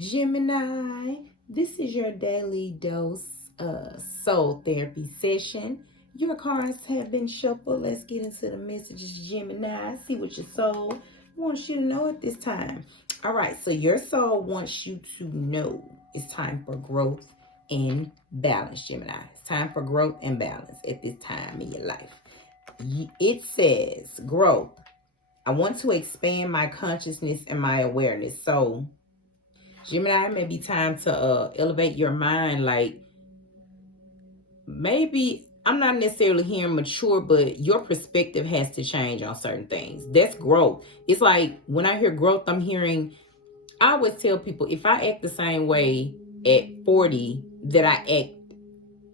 Gemini, this is your daily dose soul therapy session. Your cards have been shuffled. Let's get into the messages, Gemini. See what your soul wants you to know at this time. All right, so your soul wants you to know it's time for growth and balance, Gemini. It's time for growth and balance at this time in your life. It says growth. I want to expand my consciousness and my awareness. So Gemini, it may be time to elevate your mind. Like, maybe, I'm not necessarily hearing mature, but your perspective has to change on certain things. That's growth. It's like, when I hear growth, I'm hearing, I always tell people, if I act the same way at 40 that I act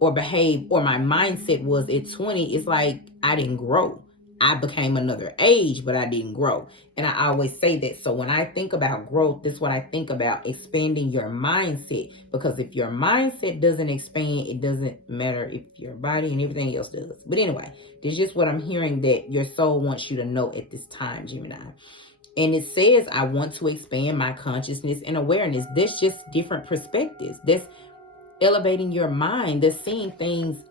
or behave, or my mindset was at 20, it's like I didn't grow. I became another age, but I didn't grow. And I always say that. So when I think about growth, that's what I think about, expanding your mindset. Because if your mindset doesn't expand, it doesn't matter if your body and everything else does. But anyway, this is just what I'm hearing that your soul wants you to know at this time, Gemini. And it says, I want to expand my consciousness and awareness. That's just different perspectives. That's elevating your mind. That's seeing things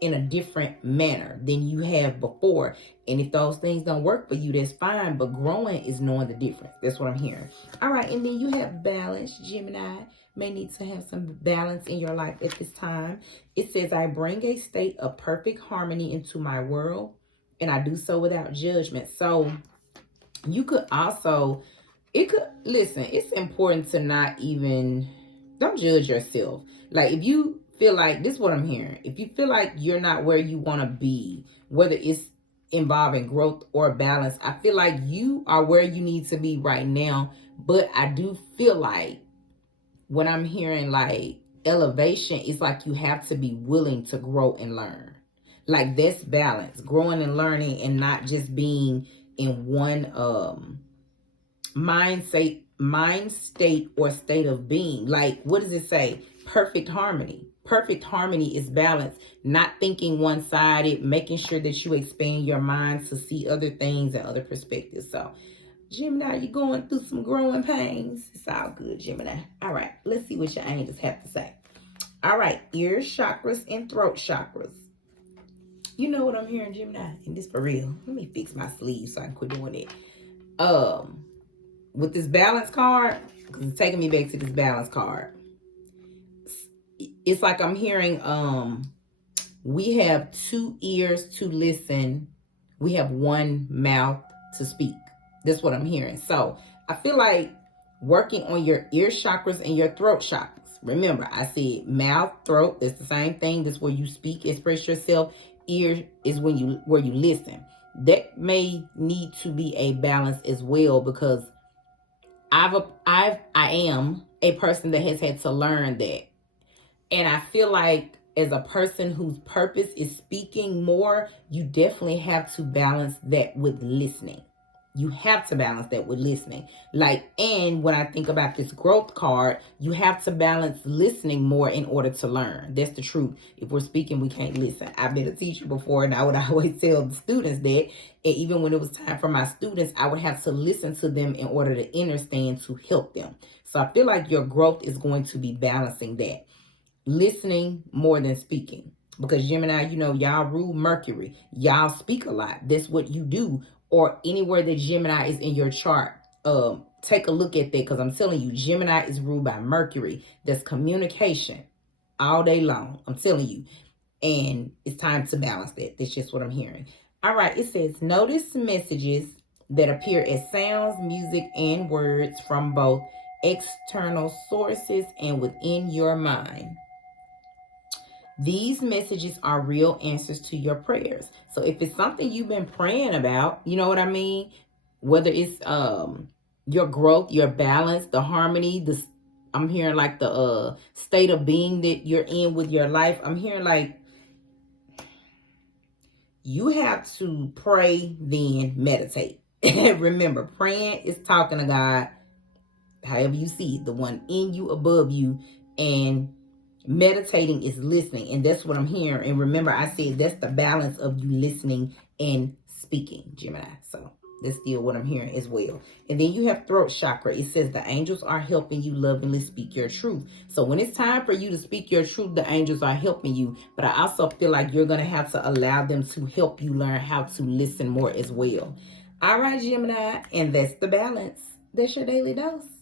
in a different manner than you have before. And if those things don't work for you, that's fine. But growing is knowing the difference. That's what I'm hearing. All right. And then you have balance. Gemini may need to have some balance in your life at this time. It says, I bring a state of perfect harmony into my world, and I do so without judgment. So you could also, listen, it's important to not even, don't judge yourself. Like, if you feel like, this is what I'm hearing, if you feel like you're not where you want to be, whether it's involving growth or balance, I feel like you are where you need to be right now. But I do feel like when I'm hearing like elevation, it's like you have to be willing to grow and learn. Like, that's balance, growing and learning, and not just being in one mind state or state of being. Like, what does it say? Perfect harmony. Perfect harmony is balance, not thinking one-sided, making sure that you expand your mind to see other things and other perspectives. So, Gemini, you're going through some growing pains. It's all good, Gemini. All right, let's see what your angels have to say. All right, ear chakras and throat chakras. You know what I'm hearing, Gemini? And this for real. Let me fix my sleeve so I can quit doing it. With this balance card, because it's taking me back to this balance card. It's like I'm hearing, we have 2 ears to listen. We have 1 mouth to speak. That's what I'm hearing. So I feel like working on your ear chakras and your throat chakras. Remember, I said mouth, throat, it's the same thing. That's where you speak, express yourself. Ear is where you listen. That may need to be a balance as well, because I am a person that has had to learn that. And I feel like as a person whose purpose is speaking more, you definitely have to balance that with listening. You have to balance that with listening. Like, and when I think about this growth card, you have to balance listening more in order to learn. That's the truth. If we're speaking, we can't listen. I've been a teacher before, and I would always tell the students that. And even when it was time for my students, I would have to listen to them in order to understand, to help them. So I feel like your growth is going to be balancing that. Listening more than speaking. Because Gemini, you know, y'all rule Mercury. Y'all speak a lot. That's what you do. Or anywhere that Gemini is in your chart, take a look at that, because I'm telling you, Gemini is ruled by Mercury. That's communication all day long. I'm telling you. And it's time to balance that. That's just what I'm hearing. All right. It says, notice messages that appear as sounds, music, and words from both external sources and within your mind. These messages are real answers to your prayers. So if it's something you've been praying about, you know what I mean? Whether it's your growth, your balance, the harmony, I'm hearing like the state of being that you're in with your life. I'm hearing like you have to pray, then meditate. Remember, praying is talking to God, however you see it, the one in you, above you, and meditating is listening. And that's what I'm hearing. And remember, I said that's the balance of you listening and speaking, Gemini. So That's still what I'm hearing as well. And then you have throat chakra. It says the angels are helping you lovingly speak your truth. So when it's time for you to speak your truth, the angels are helping you. But I also feel like you're going to have to allow them to help you learn how to listen more as well. All right, Gemini. And that's the balance. That's your daily dose.